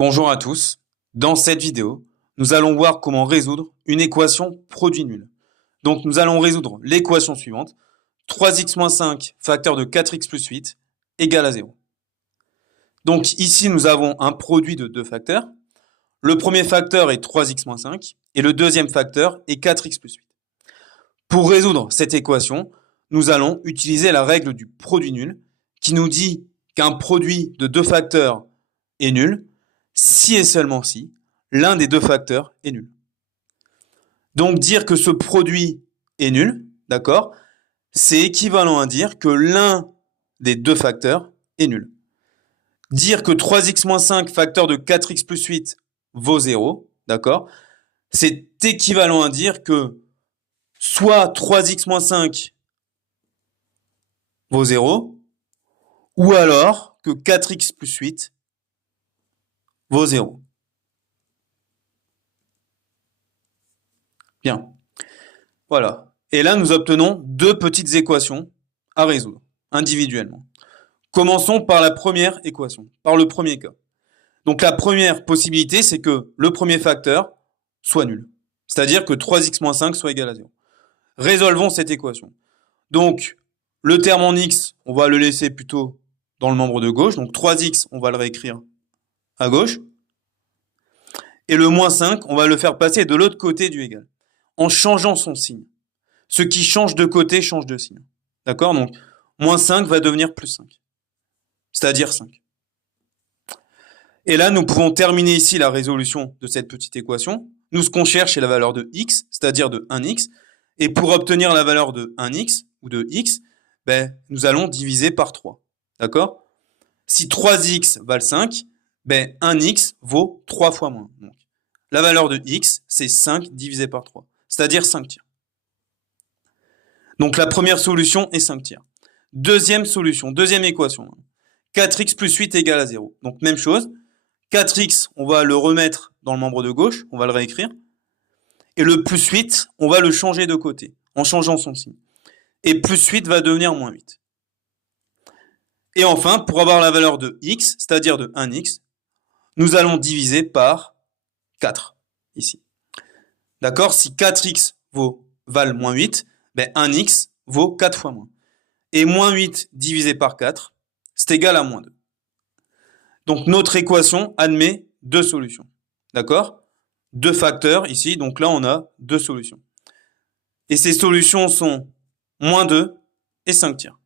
Bonjour à tous. Dans cette vidéo, nous allons voir comment résoudre une équation produit nul. Donc nous allons résoudre l'équation suivante. 3x moins 5 facteur de 4x plus 8 égale à 0. Donc ici nous avons un produit de deux facteurs. Le premier facteur est 3x moins 5 et le deuxième facteur est 4x plus 8. Pour résoudre cette équation, nous allons utiliser la règle du produit nul qui nous dit qu'un produit de deux facteurs est nul si et seulement si l'un des deux facteurs est nul. Donc dire que ce produit est nul, d'accord, c'est équivalent à dire que l'un des deux facteurs est nul. Dire que 3x moins 5 facteur de 4x plus 8 vaut 0, d'accord, c'est équivalent à dire que soit 3x moins 5 vaut 0, ou alors que 4x plus 8 vaut 0. Bien. Voilà. Et là, nous obtenons deux petites équations à résoudre individuellement. Commençons par la première équation, par le premier cas. Donc la première possibilité, c'est que le premier facteur soit nul. C'est-à-dire que 3x moins 5 soit égal à 0. Résolvons cette équation. Donc, le terme en x, on va le laisser plutôt dans le membre de gauche. Donc 3x, on va le réécrire à gauche. Et le moins 5, on va le faire passer de l'autre côté du égal, en changeant son signe. Ce qui change de côté change de signe. D'accord? Donc, moins 5 va devenir plus 5. C'est-à-dire 5. Et là, nous pouvons terminer ici la résolution de cette petite équation. Nous, ce qu'on cherche, c'est la valeur de x, c'est-à-dire de 1x. Et pour obtenir la valeur de 1x, ou de x, nous allons diviser par 3. D'accord? Si 3x valent 5, 1x vaut 3 fois moins. Donc, la valeur de x, c'est 5 divisé par 3, c'est-à-dire 5 tiers. Donc la première solution est 5 tiers. Deuxième solution, deuxième équation. 4x plus 8 égale à 0. Donc même chose, 4x, on va le remettre dans le membre de gauche, on va le réécrire. Et le plus 8, on va le changer de côté, en changeant son signe. Et plus 8 va devenir moins 8. Et enfin, pour avoir la valeur de x, c'est-à-dire de 1x, nous allons diviser par 4, ici. D'accord? Si 4x valent moins 8, 1x vaut 4 fois moins. Et moins 8 divisé par 4, c'est égal à moins 2. Donc notre équation admet deux solutions. D'accord? Deux facteurs ici, donc là on a deux solutions. Et ces solutions sont moins 2 et 5 tiers.